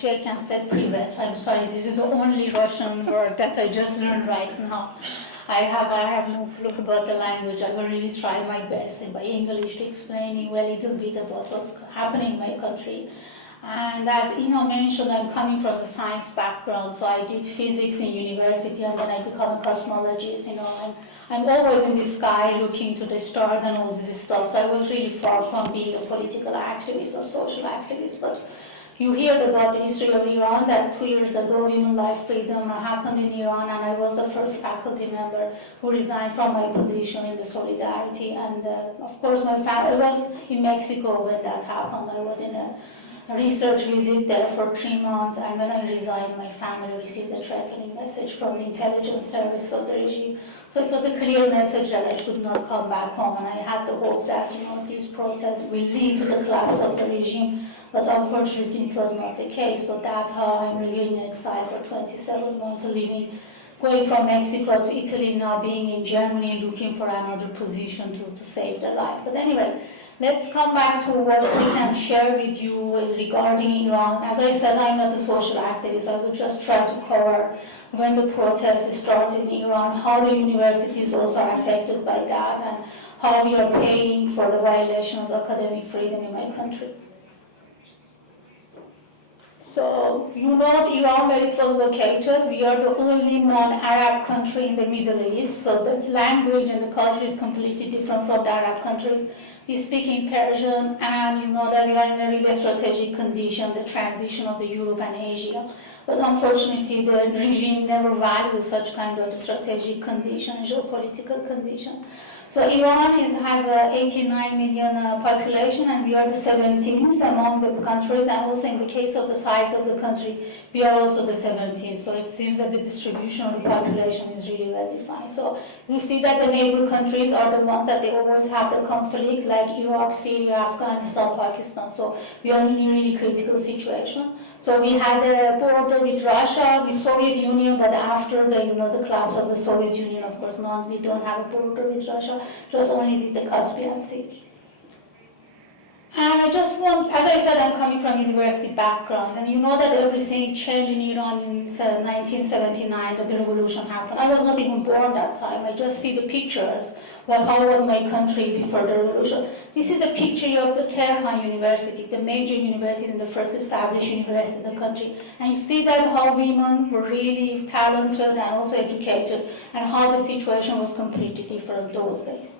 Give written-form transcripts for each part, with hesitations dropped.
Actually, I can say privet. I'm sorry, this is the only Russian word that I just learned right now. I have no clue about the language. I will really try my best by English to explaining a little bit about what's happening in my country. And as Ina mentioned, I'm coming from a science background, so I did physics in university, and then I became a cosmologist. I'm always in the sky looking to the stars and all this stuff. So I was really far from being a political activist or social activist. But you heard about the history of Iran, that 2 years ago women's life freedom happened in Iran, and I was the first faculty member who resigned from my position in the Solidarity. And of course, my family was in Mexico when that happened. I was in a research visit there for 3 months, and when I resigned, my family received a threatening message from the intelligence service of the regime. So it was a clear message that I should not come back home, and I had the hope that these protests will lead to the collapse of the regime, but unfortunately it was not the case. So that's how I'm living in exile for 27 months, going from Mexico to Italy, now being in Germany, looking for another position to save the life. But anyway, let's come back to what we can share with you regarding Iran. As I said, I'm not a social activist. I will just try to cover when the protests started in Iran, how the universities also are affected by that, and how we are paying for the violation of academic freedom in my country. So, Iran, where it was located, we are the only non-Arab country in the Middle East, so the language and the culture is completely different from the Arab countries. We speak in Persian, and you know that we are in a really strategic condition, the transition of the Europe and Asia. But unfortunately, the regime never values such kind of strategic condition, geopolitical condition. So Iran has a 89 million population, and we are the 17th among the countries, and also in the case of the size of the country, we are also the 17th. So it seems that the distribution of the population is really well defined. So we see that the neighbor countries are the ones that they always have the conflict, like Iraq, Syria, Afghanistan, Pakistan. So we are in a really critical situation. So we had a border with Russia, with Soviet Union, but after the collapse of the Soviet Union, of course, we don't have a border with Russia, just only with the Caspian Sea. And I just want, as I said, I'm coming from university background, and you know that everything changed in Iran in 1979, that the revolution happened. I was not even born that time. I just see the pictures, how was my country before the revolution. This is a picture of the Tehran University, the major university and the first established university in the country. And you see that how women were really talented and also educated, and how the situation was completely different those days.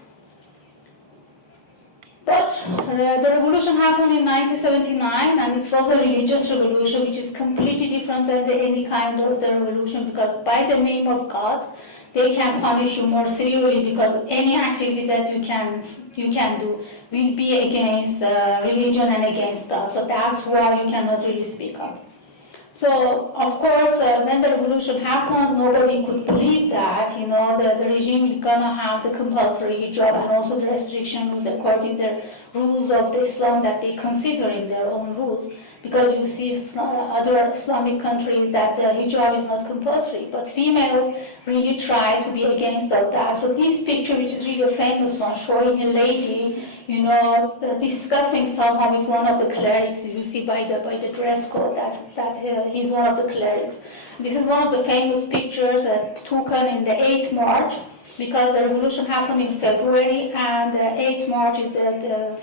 But the revolution happened in 1979, and it was a religious revolution, which is completely different than any kind of the revolution, because by the name of God, they can punish you more severely, because any activity that you can do will be against religion and against God. So that's why you cannot really speak up. So, of course, when the revolution happens, nobody could believe that, the regime is going to have the compulsory hijab and also the restrictions according to the rules of the Islam that they consider in their own rules. Because you see other Islamic countries that hijab is not compulsory, but females really try to be against all that. So this picture, which is really a famous one, showing a lady, discussing somehow with one of the clerics. You see by the dress code that he's one of the clerics. This is one of the famous pictures taken in the 8th March, because the revolution happened in February, and 8th March is the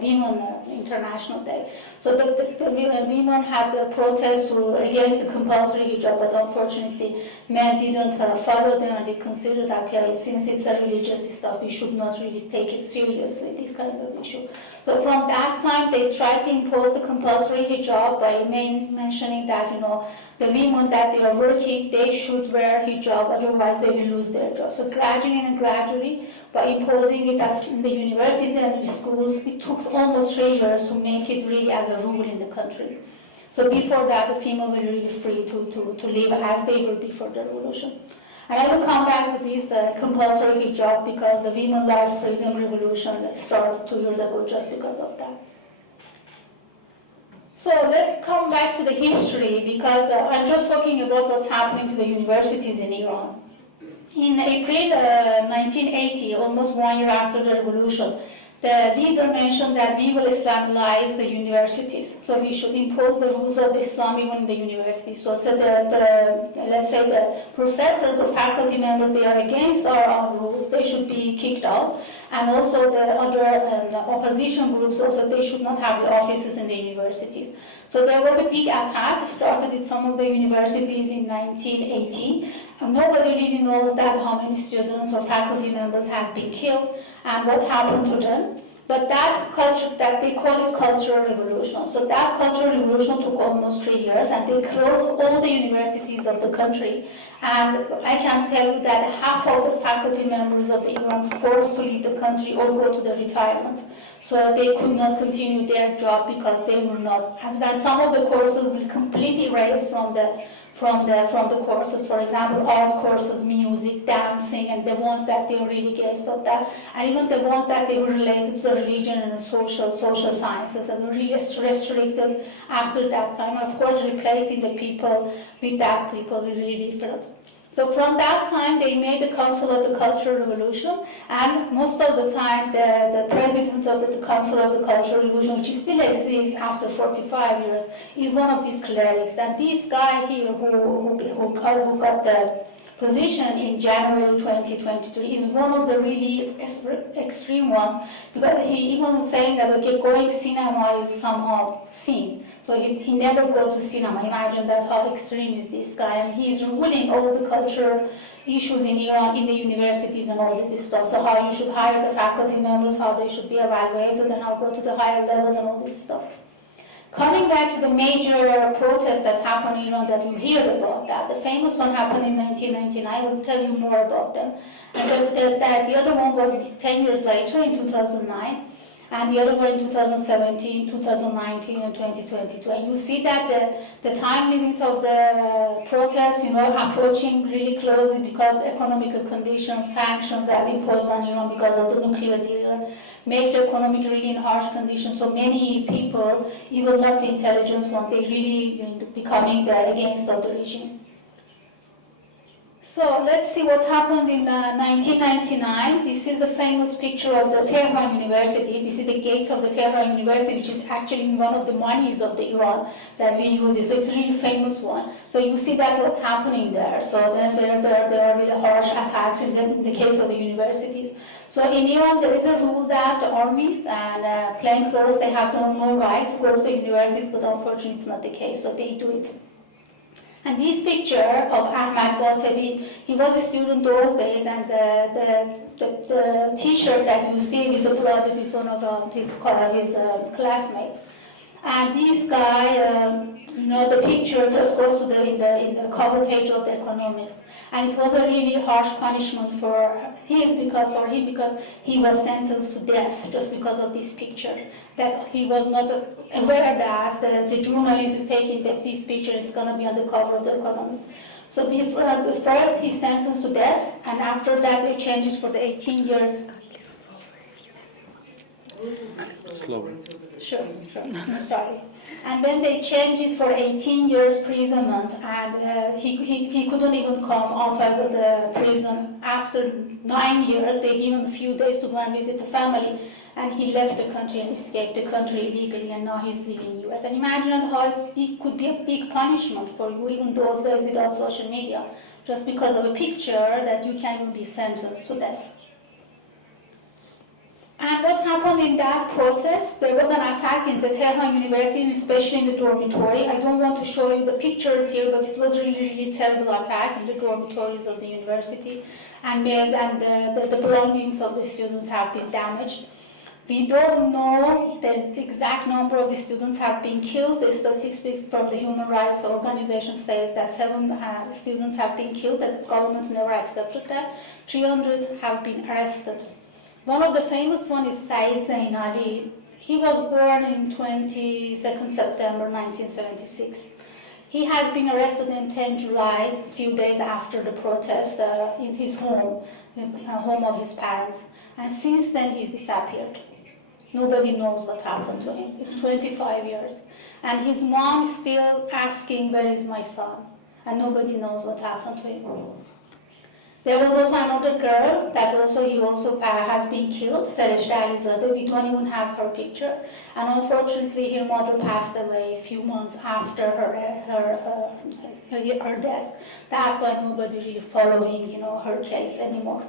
Women International Day. So the women had the protest against the compulsory hijab, but unfortunately men didn't follow them, and they considered that, okay, since it's a religious stuff, we should not really take it seriously, this kind of issue. So from that time, they tried to impose the compulsory hijab by mentioning that, the women that they are working, they should wear hijab, otherwise they will lose their job. So gradually, by imposing it as in the university and the schools, it took almost 3 years to make it really as a rule in the country. So before that, the females were really free to live as they were before the revolution. And I will come back to this compulsory hijab, because the women's life freedom revolution started 2 years ago just because of that. So let's come back to the history, because I'm just talking about what's happening to the universities in Iran. In April 1980, almost 1 year after the revolution, the leader mentioned that we will Islamize the universities, so we should impose the rules of Islam even in the university. So let's say the professors or faculty members, they are against our own rules, they should be kicked out. And also the other opposition groups, also they should not have the offices in the universities. So there was a big attack, started at some of the universities in 1980. And nobody really knows that how many students or faculty members have been killed and what happened to them. But that culture, that they call it cultural revolution. So that cultural revolution took almost 3 years, and they closed all the universities of the country. And I can tell you that half of the faculty members of the Iran forced to leave the country or go to the retirement. So they could not continue their job because they were not. And then some of the courses will completely erase from the courses. For example, art courses, music, dancing, and the ones that they were really against of that, and even the ones that they were related to the religion and the social sciences, as really restricted after that time. Of course, replacing the people with that people were really different. So from that time, they made the Council of the Cultural Revolution, and most of the time, the president of the Council of the Cultural Revolution, which still exists after 45 years, is one of these clerics. And this guy here who got the position in January 2023 is one of the really extreme ones, because he even saying that, okay, going cinema is somehow sin. So he never go to cinema. Imagine that, how extreme is this guy. And he's ruling all the cultural issues in Iran, in the universities and all this stuff. So how you should hire the faculty members, how they should be evaluated, and how go to the higher levels and all this stuff. Coming back to the major protests that happened in Iran that you heard about that, the famous one happened in 1999. I will tell you more about them. And the other one was 10 years later in 2009. And the other one in 2017, 2019, and 2022. And you see that the time limit of the protests, approaching really closely because economic conditions, sanctions that imposed on Iran because of the nuclear deal, make the economic really in harsh conditions. So many people, even not the intelligence one, they really becoming against of the regime. So let's see what happened in 1999. This is the famous picture of the Tehran University. This is the gate of the Tehran University, which is actually one of the monies of the Iran that we use. So it's a really famous one. So you see that what's happening there. So then there are really harsh attacks in the case of the universities. So in Iran, there is a rule that the armies and plainclothes, they have no right to go to the universities, but unfortunately it's not the case, so they do it. And this picture of Ahmad Batebi, he was a student those days, and the T-shirt that you see is a blood in front of his classmates. And this guy, the picture just goes to in the cover page of The Economist. And it was a really harsh punishment for him because he was sentenced to death just because of this picture. That he was not aware that the journalist is taking this picture, it's going to be on the cover of The Economist. So first he's sentenced to death, and after that they changed it for the 18 years. Slower. Sure. I'm sorry. And then they changed it for 18 years imprisonment, and he couldn't even come out of the prison. After 9 years, they gave him a few days to go and visit the family, and he left the country and escaped the country illegally, and now he's living in the US. And imagine how it could be a big punishment for you, even those days without social media, just because of a picture that you can't even be sentenced to death. And what happened in that protest, there was an attack in the Tehran University, and especially in the dormitory. I don't want to show you the pictures here, but it was really, really terrible attack in the dormitories of the university. And the belongings of the students have been damaged. We don't know the exact number of the students have been killed. The statistics from the human rights organization says that 7 students have been killed. The government never accepted that. 300 have been arrested. One of the famous ones is Saeed Zainali. He was born in 22nd September 1976. He has been arrested on 10 July, a few days after the protest, in his home, the home of his parents. And since then, he's disappeared. Nobody knows what happened to him. It's 25 years. And his mom is still asking, where is my son? And nobody knows what happened to him. There was also another girl that he also has been killed, Fereshtarizadeh. We don't even have her picture. And unfortunately, her mother passed away a few months after her death. That's why nobody really following, her case anymore.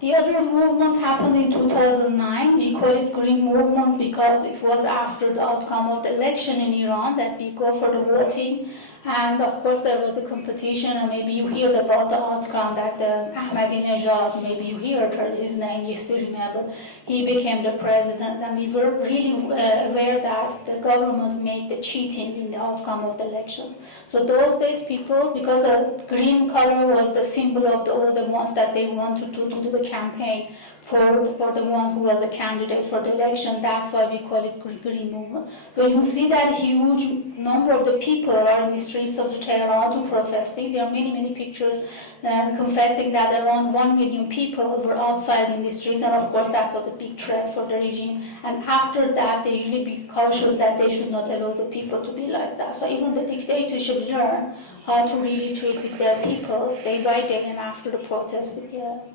The other movement happened in 2009. We call it Green Movement because it was after the outcome of the election in Iran that we go for the voting. And of course there was a competition, and maybe you heard about the outcome that Ahmadinejad, maybe you heard his name, you still remember, he became the president, and we were really aware that the government made the cheating in the outcome of the elections. So those days people, because the green color was the symbol of all the ones that they wanted to do the campaign for the one who was the candidate for the election, that's why we call it Green Movement. So you see that huge number of the people are in the streets of Tehran to protesting. There are many pictures confessing that around 1 million people were outside in the streets, and of course that was a big threat for the regime. And after that, they really be cautious that they should not allow the people to be like that. So even the dictatorship learn how to really treat with their people. They right then after the protests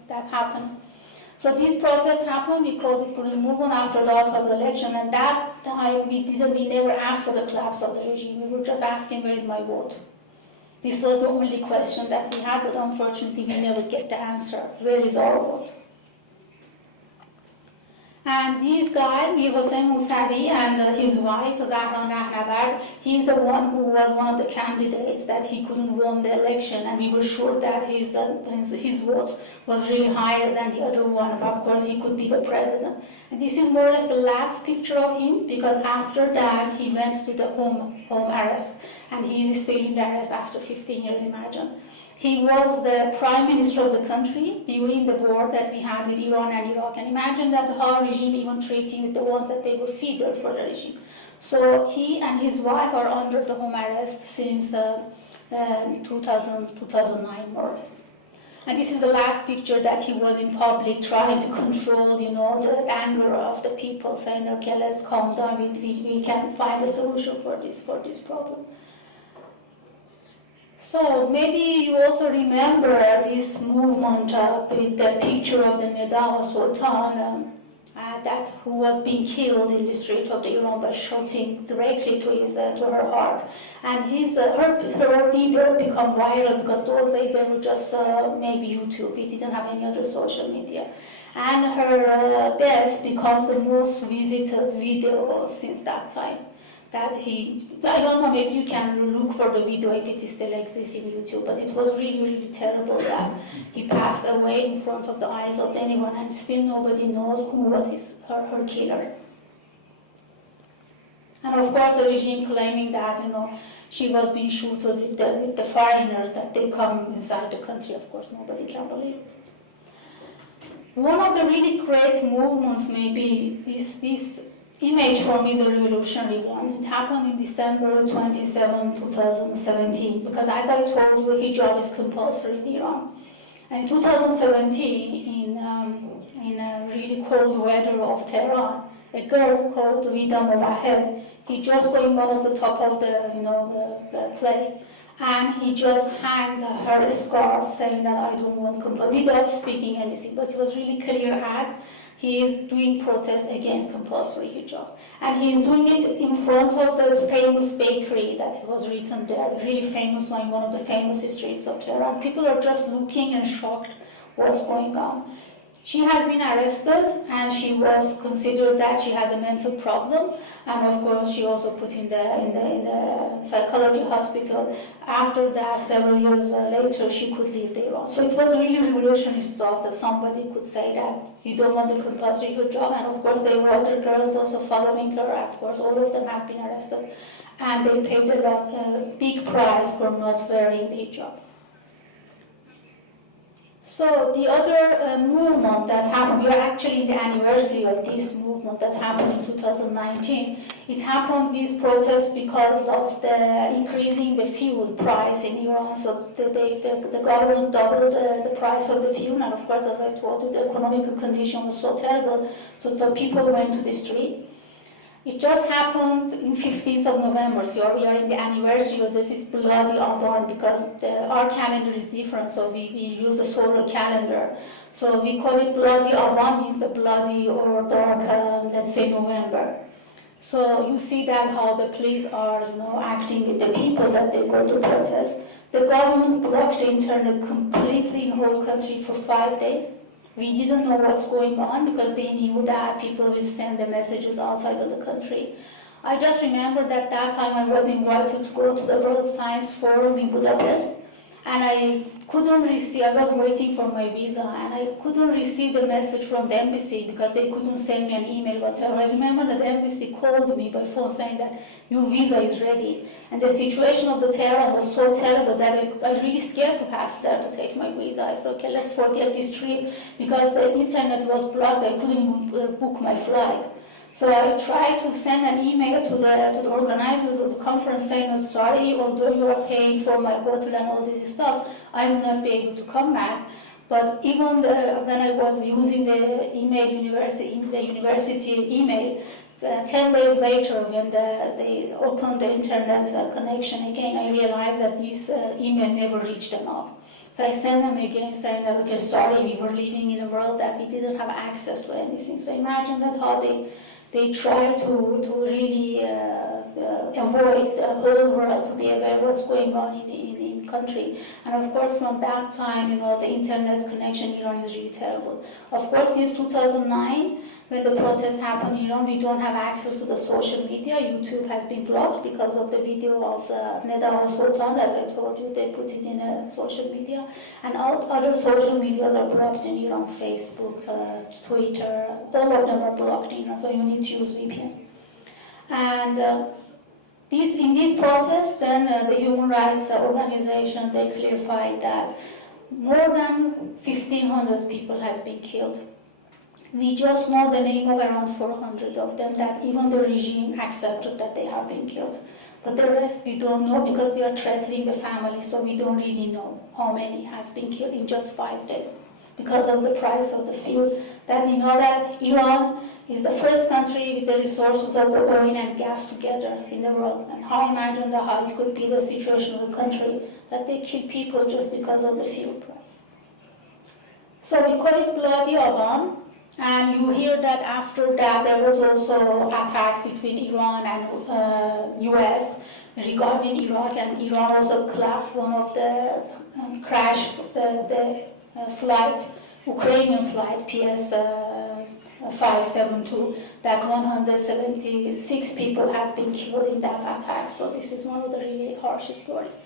that happened. So these protests happened, we called it Green Movement after the outcome of the election, and that time we never asked for the collapse of the regime. We were just asking, where is my vote? This was the only question that we had, but unfortunately we never get the answer. Where is our vote? And this guy, Mir Hossein Mousavi, and his wife, Zahra Nahnabad, he's the one who was one of the candidates that he couldn't win the election, and we were sure that his vote was really higher than the other one. Of course, he could be the president. And this is more or less the last picture of him, because after that, he went to the home arrest, and he's still in the arrest after 15 years, imagine. He was the prime minister of the country during the war that we had with Iran and Iraq. And imagine that the whole regime even treating with the ones that they were favored for the regime. So he and his wife are under the home arrest since 2009, more or less. And this is the last picture that he was in public trying to control, the anger of the people, saying, okay, let's calm down, we can find a solution for this problem. So maybe you also remember this movement with the picture of the Nida Sultan who was being killed in the street of Iran by shooting directly to her heart. And her video became viral because those days they were just maybe YouTube. We didn't have any other social media. And her death becomes the most visited video since that time. I don't know, maybe you can look for the video if it still exists in YouTube, but it was really terrible that he passed away in front of the eyes of anyone, and still nobody knows who was her killer. And of course the regime claiming that, she was being shot with the foreigners, that they come inside the country. Of course nobody can believe it. One of the really great movements maybe this image from is a revolutionary one. It happened in December 27, 2017, because as I told you, hijab is compulsory in Iran. And in 2017, in a really cold weather of Tehran, a girl called Vida Mowahed, he just going one of the top of the place, and he just hanged her scarf saying that I don't want compulsory, without speaking anything, but it was really clear ad. He is doing protests against compulsory hijab. And he is doing it in front of the famous bakery that was written there, really famous one, one of the famous streets of Tehran. People are just looking and shocked what's going on. She has been arrested, and she was considered that she has a mental problem, and of course she also put in the psychology hospital. After that, several years later, she could leave Iran. So it was really revolutionary stuff that somebody could say that you don't want the compulsory hijab, and of course there were other girls also following her. Of course, all of them have been arrested, and they paid a big price for not wearing the hijab. So the other movement that happened, we are actually in the anniversary of this movement that happened in 2019. It happened, these protests, because of the increasing the fuel price in Iran. So the government doubled the price of the fuel, and of course, as I told you, the economic condition was so terrible, so people went to the street. It just happened in 15th of November, so we are in the anniversary of this is bloody Aban because our calendar is different, so we use the solar calendar. So we call it bloody Aban, means the bloody or dark, let's say November. So you see that how the police are, acting with the people that they go to protest. The government blocked the internet completely in the whole country for 5 days. We didn't know what's going on because they knew that people will send the messages outside of the country. I just remember that time I was invited to go to the World Science Forum in Budapest, and I couldn't receive, I was waiting for my visa, and I couldn't receive the message from the embassy because they couldn't send me an email, whatever. I remember that the embassy called me by phone saying that your visa is ready. And the situation of the Tehran was so terrible that I really scared to pass there to take my visa. I said, okay, let's forget this trip because the internet was blocked. I couldn't book my flight. So I tried to send an email to the organizers of the conference saying, I'm sorry, although you are paying for my hotel and all this stuff, I will not be able to come back. But even when I was using the university email, 10 days later, when they opened the internet connection again, I realized that this email never reached them up. So I sent them again saying that, okay, sorry, we were living in a world that we didn't have access to anything. So imagine that how they try to really avoid the whole world to be aware of what's going on in the country. And of course, from that time, the internet connection in Iran is really terrible. Of course, since 2009, when the protests happened in Iran, we don't have access to the social media. YouTube has been blocked because of the video of Neda Sultan, as I told you, they put it in social media. And all other social medias are blocked in Iran, Facebook, Twitter, all of them are blocked in Iran, so you need to use VPN. And in these protests, then the human rights organization, they clarified that more than 1,500 people has been killed. We just know the name of around 400 of them that even the regime accepted that they have been killed. But the rest we don't know because they are threatening the family, so we don't really know how many has been killed in just 5 days because of the price of the fuel. That that Iran is the first country with the resources of the oil and gas together in the world. And how imagine how it could be the situation of the country that they kill people just because of the fuel price. So we call it bloody Aban. And you hear that after that there was also attack between Iran and US regarding Iraq, and Iran also collapsed one of the crashed the flight, Ukrainian flight PS 572, that 176 people has been killed in that attack. So this is one of the really harsh stories.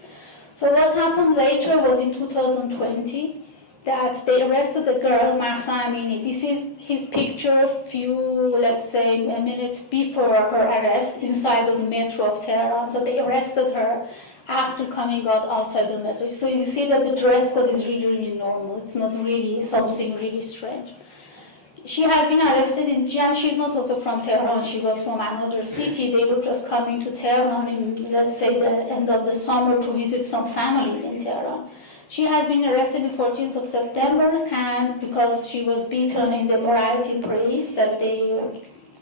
So what happened later was in 2020. That they arrested the girl, Mahsa Amini. This is his picture a few, let's say, minutes before her arrest inside the metro of Tehran. So they arrested her after coming out outside the metro. So you see that the dress code is really, really normal. It's not really something really strange. She had been arrested in Jan. She's not also from Tehran. She was from another city. They were just coming to Tehran in, let's say, the end of the summer to visit some families in Tehran. She had been arrested on 14th of September, and because she was beaten in the morality praise that they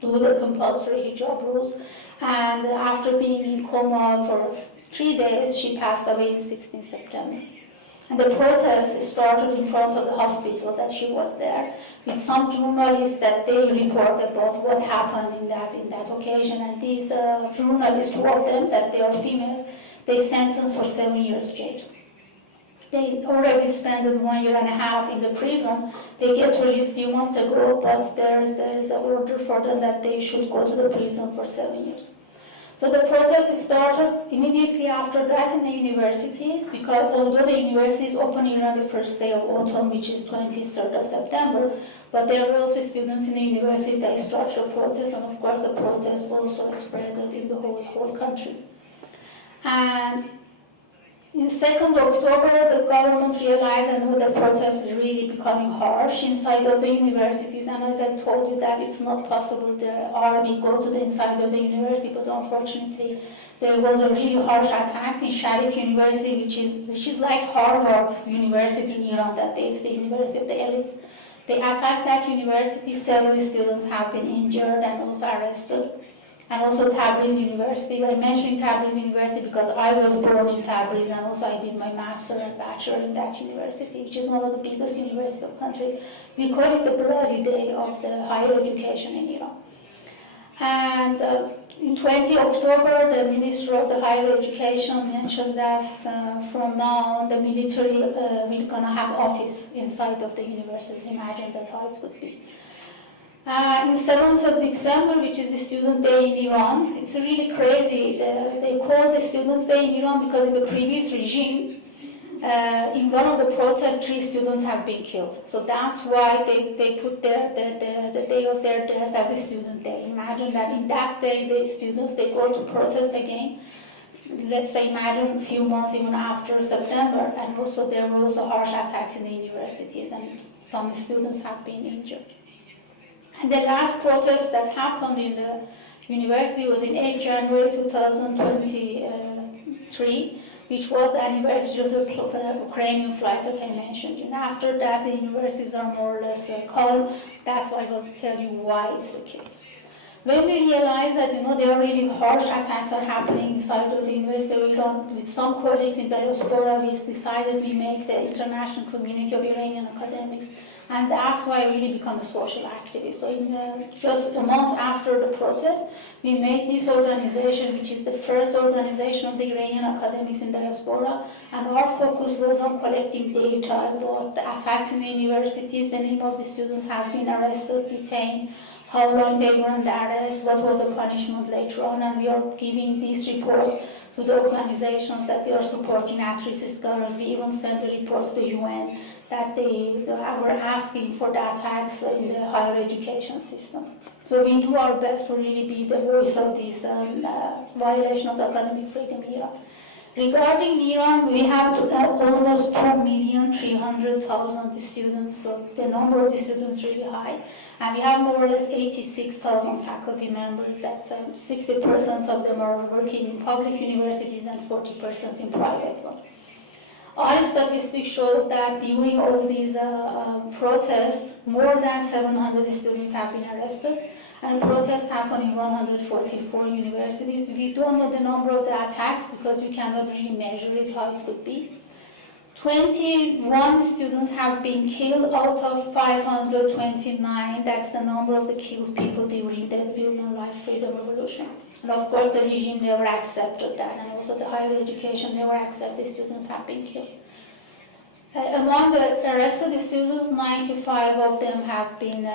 do the compulsory hijab rules, and after being in coma for 3 days, she passed away on 16th September. And the protest started in front of the hospital that she was there, with some journalists that they report about what happened in that occasion. And these journalists, two of them, that they are females, they sentenced for 7 years jail. They already spent 1.5 years in the prison. They get released a few months ago, but there is an order for them that they should go to the prison for 7 years. So the protest started immediately after that in the universities, because although the universities open on the first day of autumn, which is 23rd of September, but there were also students in the university that started a protest, and of course the protest also spread in the whole country. And in 2nd October, the government realized that the protest is really becoming harsh inside of the universities, and as I told you that it's not possible the army go to the inside of the university, but unfortunately there was a really harsh attack in Sharif University, which is like Harvard University in Iran, that is the university of the elites. They attacked that university, several students have been injured and also arrested. and also Tabriz University. I'm mentioning Tabriz University because I was born in Tabriz, and also I did my master and bachelor in that university, which is one of the biggest universities of the country. We call it the bloody day of the higher education in Iran. And in 20 October, the Minister of the Higher Education mentioned that from now on the military will gonna have office inside of the universities. Imagine that how it would be. In 7th of December, which is the Student Day in Iran, it's really crazy. They call the Students' Day in Iran because in the previous regime, in one of the protests, 3 students have been killed. So that's why they put the day of their death as a Student Day. Imagine that in that day, the students, they go to protest again. Let's say, imagine a few months even after September, and also there were also harsh attacks in the universities, and some students have been injured. And the last protest that happened in the university was in 8 January 2023, which was the anniversary of the Ukrainian flight that I mentioned. And after that, the universities are more or less calm. That's why I will tell you why it's the case. When we realize that there are really harsh attacks are happening inside of the University of Iran, with some colleagues in diaspora, we decided we make the international community of Iranian academics, and that's why I really become a social activist. So just a month after the protest, we made this organization, which is the first organization of the Iranian academics in diaspora, and our focus was on collecting data about the attacks in the universities, the name of the students have been arrested, detained, how long they were under arrest, what was the punishment later on, and we are giving these reports to the organizations that they are supporting at-risk scholars. We even send a report to the UN that they were asking for the attacks in the higher education system. So we do our best to really be the voice of this violation of the academic freedom in Iran. Regarding Iran, we have almost 2,300,000 students, so the number of the students is really high. And we have more or less 86,000 faculty members. That's 60% of them are working in public universities and 40% in private ones. Our statistics shows that during all these protests, more than 700 students have been arrested, and protests happen in 144 universities. We don't know the number of the attacks because we cannot really measure it how it could be. 21 students have been killed out of 529. That's the number of the killed people during the Vilnius Life Freedom Revolution. And of course, the regime never accepted that, and also the higher education never accepted the students have been killed. Among the arrested students, 95 of them have been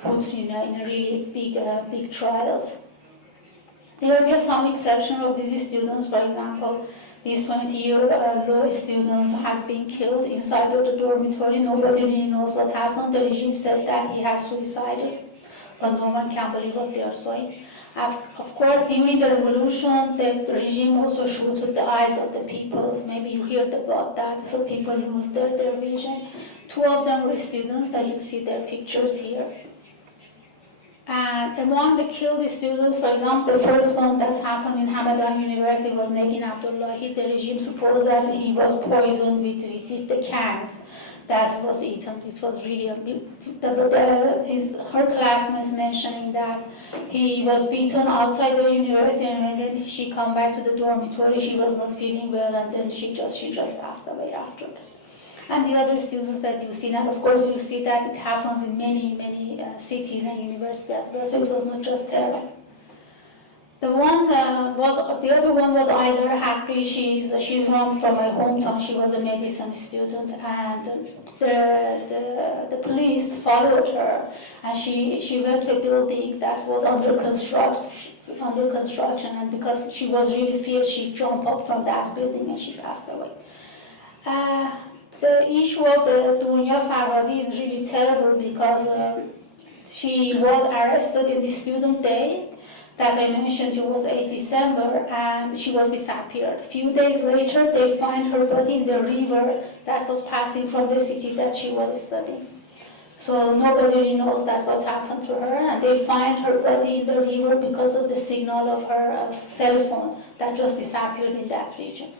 put in a really big trials. There are just some exceptions of these students. For example, these 20-year-old students have been killed inside of the dormitory. Nobody really knows what happened. The regime said that he has suicided, but no one can believe what they are saying. Of course, during the revolution, the regime also shoots with the eyes of the people. Maybe you heard about that, so people lose their vision. 2 of them were students that you see their pictures here. And among the killed students, for example, the first one that happened in Hamadan University was Negin Abdullahi. The regime supposed that he was poisoned with the cans that was eaten. It was really her classmates mentioning that he was beaten outside the university, and then she come back to the dormitory. She was not feeling well, and then she just passed away after that. And the other students that you see, and of course you see that it happens in many cities and universities as well. So it was not just Tehran. The other one was Aylar Hakri. She's from my hometown. She was a medicine student, and the police followed her, and she went to a building that was under construction, and because she was really fierce, she jumped up from that building and she passed away. The issue of the Dunya Farhadi is really terrible because she was arrested in the student day that I mentioned. It was 8 December, and she was disappeared. A few days later, they find her body in the river that was passing from the city that she was studying. So nobody really knows that what happened to her, and they find her body in the river because of the signal of her cell phone that just disappeared in that region.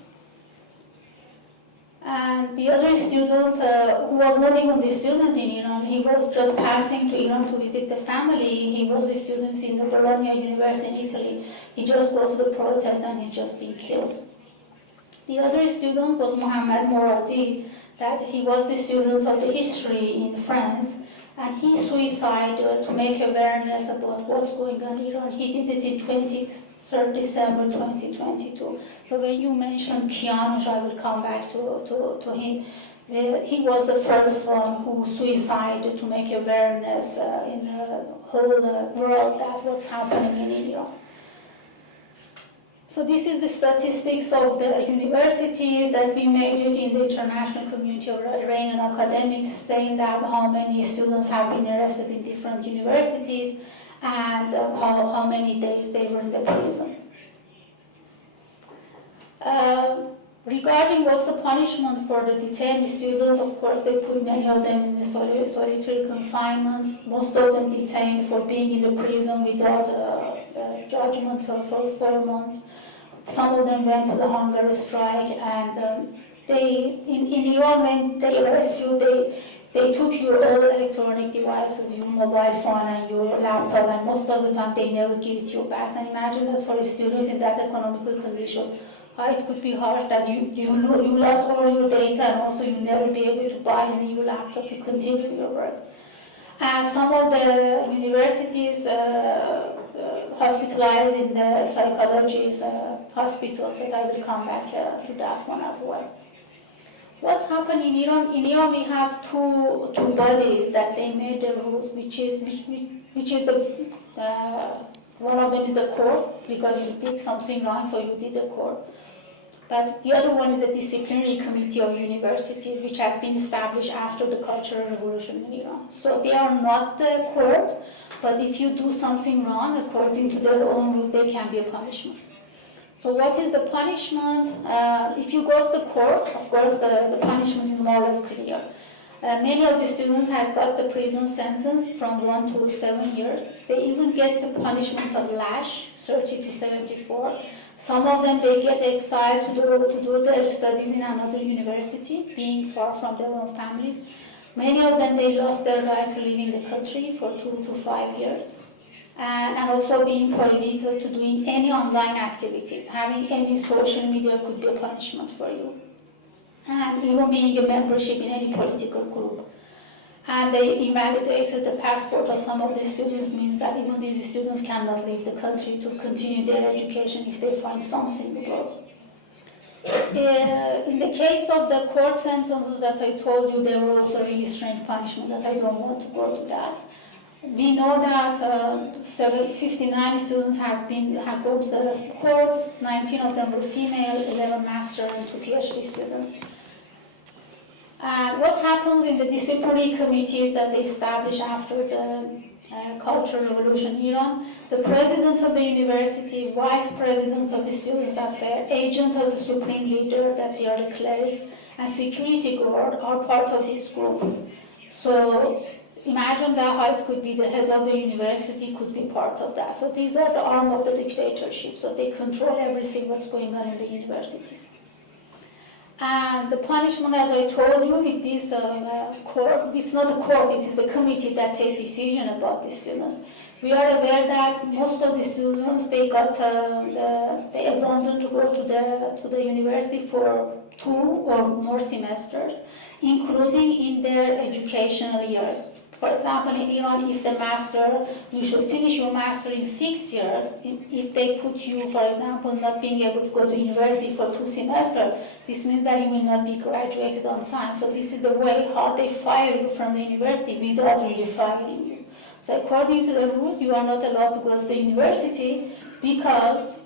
And the other student, who was not even the student in Iran, he was just passing to Iran to visit the family. He was a student in the Bologna University in Italy. He just got to the protest and he's just been killed. The other student was Mohammad Moradi, that he was the student of the history in France, and he suicided to make awareness about what's going on in Iran. He did it in 23rd December 2022. So when you mentioned Kianush, I will come back to him. He was the first one who suicided to make awareness in the whole world that what's happening in Iran. So this is the statistics of the universities that we made it in the international community of Iranian academics, saying that how many students have been arrested in different universities and how many days they were in the prison. Regarding what's the punishment for the detained students, of course they put many of them in the solitary confinement, most of them detained for being in the prison without judgment for 4 months. Some of them went to the hunger strike, and in Iran, when they arrest you, they took your all electronic devices, your mobile phone and your laptop, and most of the time they never give it to you back. And imagine that for students in that economical condition, it could be harsh that you lost all your data, and also you never be able to buy a new laptop to continue your work. And some of the universities hospitalized in the psychology's hospitals, that I will come back to that one as well. What's happened in Iran? In Iran, we have two bodies that they made the rules, which is the one of them is the court, because you did something wrong, so you did the court. But the other one is the disciplinary committee of universities, which has been established after the Cultural Revolution in Iran. So they are not the court, but if you do something wrong, according to their own rules, there can be a punishment. So what is the punishment? If you go to the court, of course, the punishment is more or less clear. Many of the students have got the prison sentence from 1 to 7 years. They even get the punishment of lash, 30 to 74. Some of them, they get exiled to do their studies in another university, being far from their own families. Many of them, they lost their right to live in the country for 2 to 5 years. And also being prohibited to doing any online activities. Having any social media could be a punishment for you. And even being a membership in any political group. And they invalidated the passport of some of the students, means that even these students cannot leave the country to continue their education if they find something abroad. In the case of the court sentences that I told you, there were also really strange punishments that I don't want to go to that. We know that 59 students have gone to the court, 19 of them were female, 11 master and 2 PhD students. And what happens in the disciplinary committees that they establish after the Cultural Revolution in Iran? The president of the university, vice president of the students' affairs, agent of the supreme leader, that they are the clerics, and security guard are part of this group. So imagine that how it could be the head of the university could be part of that. So these are the arm of the dictatorship. So they control everything what's going on in the universities. And the punishment, as I told you, with this court, it's not a court, it is the committee that takes decision about the students. We are aware that most of the students, they abandoned to go to the university for 2 or more semesters, including in their educational years. For example, in Iran, if the master, you should finish your master in 6 years. If they put you, for example, not being able to go to university for 2 semesters, this means that you will not be graduated on time. So this is the way how they fire you from the university without really firing you. So according to the rules, you are not allowed to go to the university because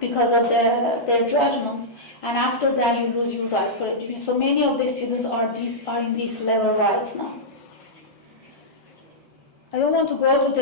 of their judgment. And after that, you lose your right for education. So many of the students are in this level right now. I don't want to go to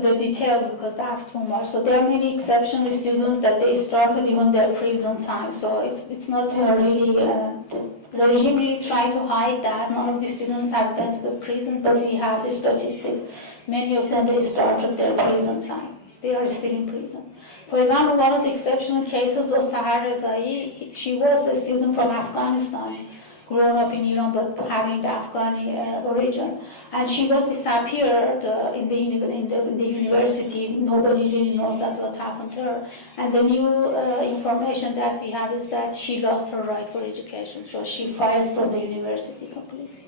the details because that's too much. So there are many exceptional students that they started even their prison time. So it's not really, the regime really tried to hide that. None of the students have been to the prison, but we have the statistics. Many of them, they started their prison time. They are still in prison. For example, one of the exceptional cases was Sahar Rezai. She was a student from Afghanistan. grown up in Iran but having the Afghani origin. And she was disappeared in the university. Nobody really knows that what happened to her. And the new information that we have is that she lost her right for education, so she fired from the university completely.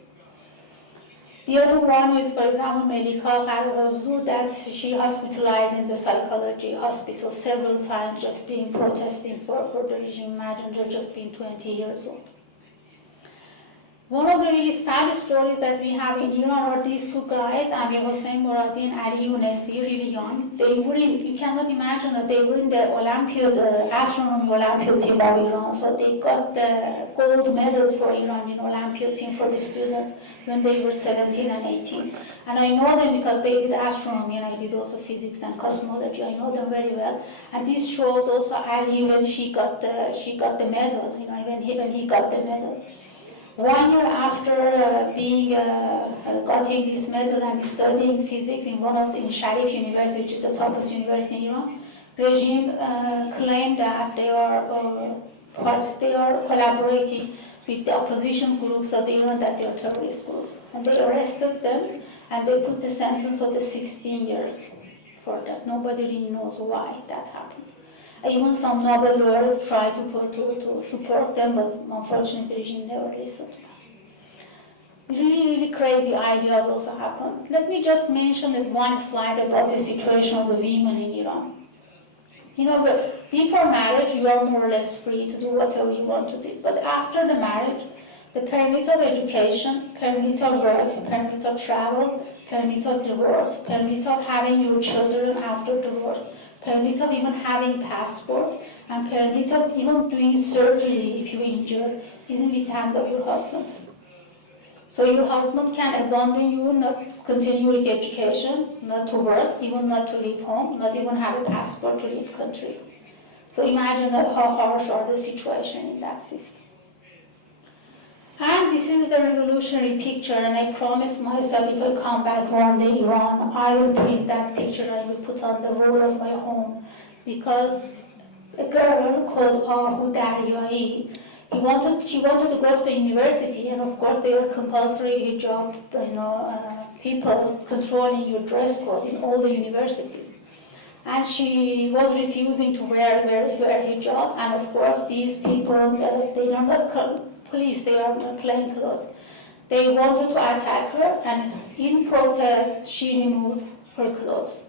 The other one is, for example, Melika Qaragozlu, that she hospitalized in the psychology hospital several times, just being protesting for the regime. Imagine her just being 20 years old. One of the really sad stories that we have in Iran are these two guys, Amir Hossein Moradi and Ali Younesi, really young. They were in, you cannot imagine that they were in the Olympiad, astronomy Olympiad team of Iran. So they got the gold medal for Iran in Olympiad team for the students when they were 17 and 18. And I know them because they did astronomy and I did also physics and cosmology. I know them very well. And this shows also Ali when she got the medal, when he got the medal. 1 year after getting this medal and studying physics in one of the in Sharif University, which is the topest university in Iran, regime claimed that they are collaborating with the opposition groups of Iran, that they are terrorist groups, and they arrested them and they put the sentence of the 16 years for that. Nobody really knows why that happened. Even some Nobel laureates tried to support them, but unfortunately the regime never listened to them. Really crazy ideas also happen. Let me just mention one slide about the situation of the women in Iran. Before marriage, you are more or less free to do whatever you want to do. But after the marriage, the permit of education, permit of work, permit of travel, permit of divorce, permit of having your children after divorce, permit of even having passport, and permit of even doing surgery if you injure is in the hand of your husband. So your husband can abandon you, not continue with education, not to work, even not to leave home, not even have a passport to leave country. So imagine how harsh are the situation in that system. And this is the revolutionary picture, and I promised myself if I come back one day Iran, I will print that picture and I will put on the wall of my home, because a girl called Authoritarian Regimes, she wanted to go to the university, and of course there are compulsory hijab, people controlling your dress code in all the universities. And she was refusing to wear hijab, and of course these people, they are not police, they are plain clothes. They wanted to attack her, and in protest, she removed her clothes.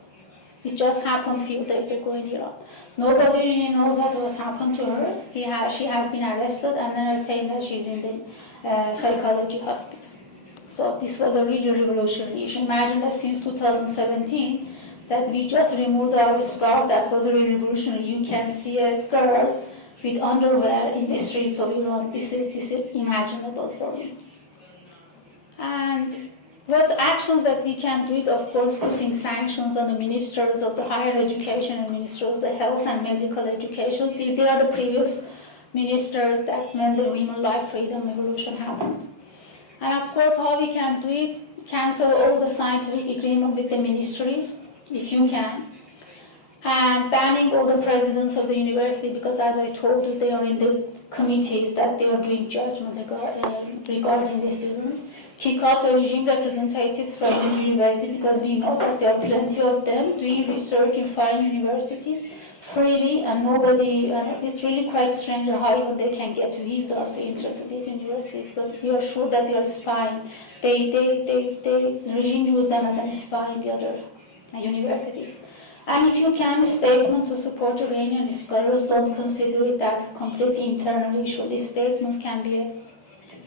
It just happened a few days ago in Iran. Nobody really knows what happened to her. She has been arrested, and then they're saying that she's in the psychology hospital. So this was a really revolutionary issue. Imagine that since 2017, that we just removed our scarf. That was really revolutionary. You can see a girl with underwear in the streets of Iran. This is unimaginable for me. And what actions that we can do it, of course, putting sanctions on the ministers of the higher education and ministers of the health and medical education. They are the previous ministers that when the women life freedom revolution happened. And of course, how we can do it, cancel all the scientific agreement with the ministries, if you can. And banning all the presidents of the university, because as I told you, they are in the committees that they are doing judgment regarding the students. Kick out the regime representatives from the university, because we know that there are plenty of them doing research in foreign universities freely, and nobody, it's really quite strange how even they can get visas to enter to these universities, but we are sure that they are spying. The regime uses them as a spy in the other universities. And if you can, a statement to support Iranian scholars, don't consider it as a completely internal issue. These statements can be,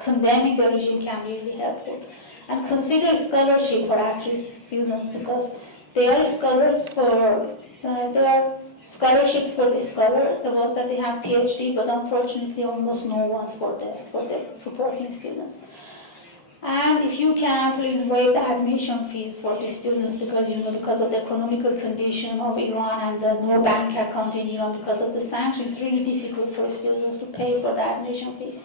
condemning the regime can be really helpful. And consider scholarship for at-risk students, because they are scholars for, there are scholarships for the scholars, the ones that they have PhD, but unfortunately almost no one for the supporting students. And if you can, please waive the admission fees for the students, because because of the economical condition of Iran and the no bank account in Iran because of the sanctions, it's really difficult for students to pay for the admission fee.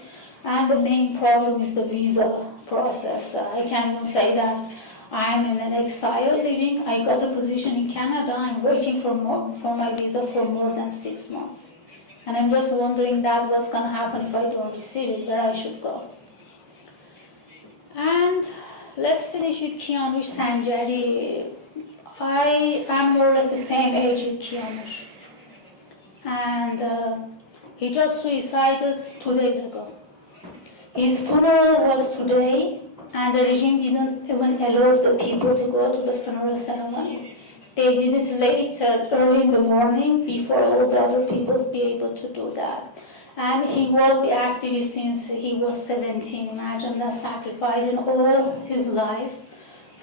And the main problem is the visa process. I can even say that I'm in an exile living. I got a position in Canada. I'm waiting for my visa for more than 6 months. And I'm just wondering that what's going to happen if I don't receive it, where I should go. And let's finish with Kianush Sanjari. I am more or less the same age with Kianush. And he just suicided 2 days ago. His funeral was today, and the regime didn't even allow the people to go to the funeral ceremony. They did it late, early in the morning, before all the other people be able to do that. And he was the activist since he was 17. Imagine that, sacrificing all his life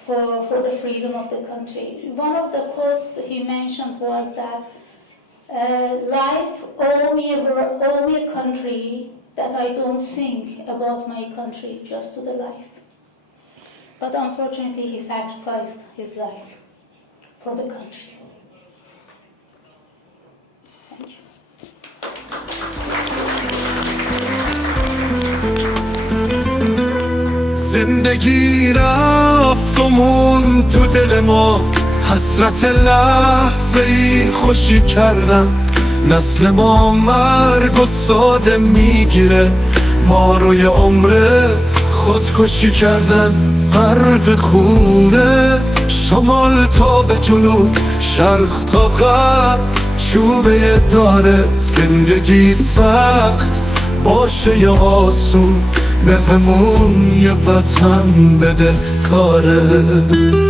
for the freedom of the country. One of the quotes he mentioned was that life owe me a country that I don't think about my country, just to the life. But unfortunately, he sacrificed his life for the country. Thank you. زندگی رفتمون تو دل ما، حسرت لحظه‌ای خوشی کردن. نسل ما مرگ و ساده میگیره، ما روی عمر خودکشی کردن. غرق خونه شمال تا به جنوب، شرق تا غرب چوبه داره. زندگی سخت باشه یا آسون، بهمون یه وطن بده کاره.